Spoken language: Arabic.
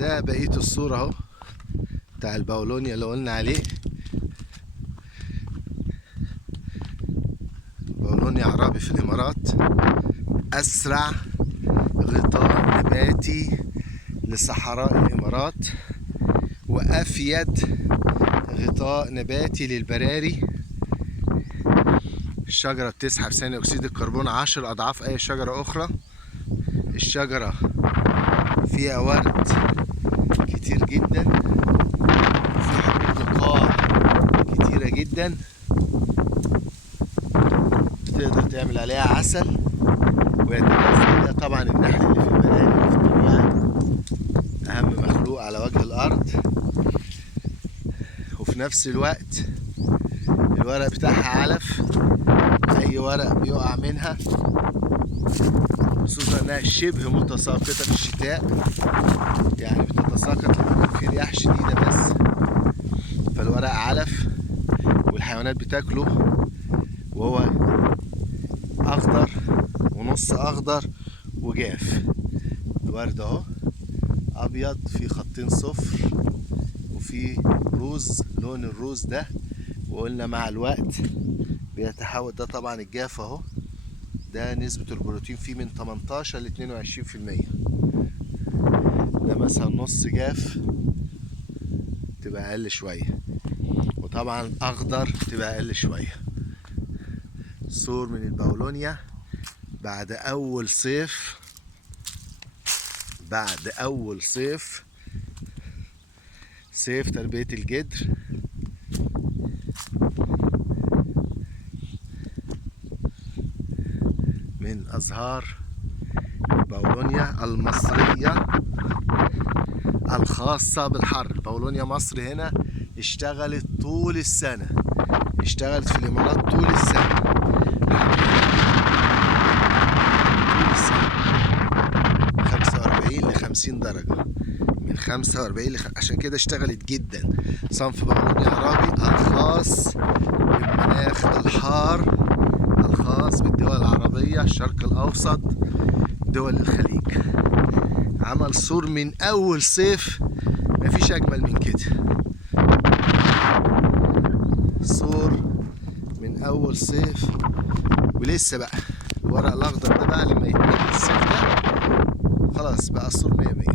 ده بقية الصورة اهو بتاع الباولونيا اللي قلنا عليه. باولونيا عربي في الامارات، اسرع غطاء نباتي لصحراء الامارات، وافيد غطاء نباتي للبراري. الشجرة بتسحب ثاني اكسيد الكربون 10 اضعاف اي شجرة اخرى. الشجرة فيها ورد كتير جدا، وفي حبوب لقاح كتيرة جدا، تقدر تعمل عليها عسل، ويتنفس عليها طبعا النحل اللي في البراري اللي في الطبيعة، أهم مخلوق على وجه الأرض. وفي نفس الوقت الورق بتاعها علف، أي ورق بيقع منها، خصوصا إنها شبه متساقطة في الشتاء، يعني بتتساقط لما يكون في رياح شديدة بس، فالورق علف والحيوانات بتاكله، وهو أخضر ونص أخضر وجاف. الورد أهو أبيض في خطين صفر وفي روز، لون الروز ده، وقلنا مع الوقت بيتحول. ده طبعا الجاف أهو، ده نسبة البروتين فيه من 18 ل 22%. ده مثلا نص جاف تبقى أقل شوية، وطبعا أخضر تبقى أقل شوية. صور من الباولونيا بعد أول صيف، بعد أول صيف تربية الجدر. من أزهار الباولونيا المصرية الخاصة بالحر. الباولونيا مصر هنا اشتغلت طول السنة، اشتغلت في الإمارات طول السنة، طول السنة 45 ل 50 درجة، من 45 عشان كده اشتغلت جدا. صنف باولونيا عربي الخاص بالمناخ الحار، الخاص بالدول العربية، الشرق الأوسط، دول الخليج. عمل صور من أول صيف، مفيش أجمل من كده. صور من أول صيف، ولسه بقى الورق الأخضر ده بقى لما يتنقل الصيف ده خلاص بقى الصور 100 100.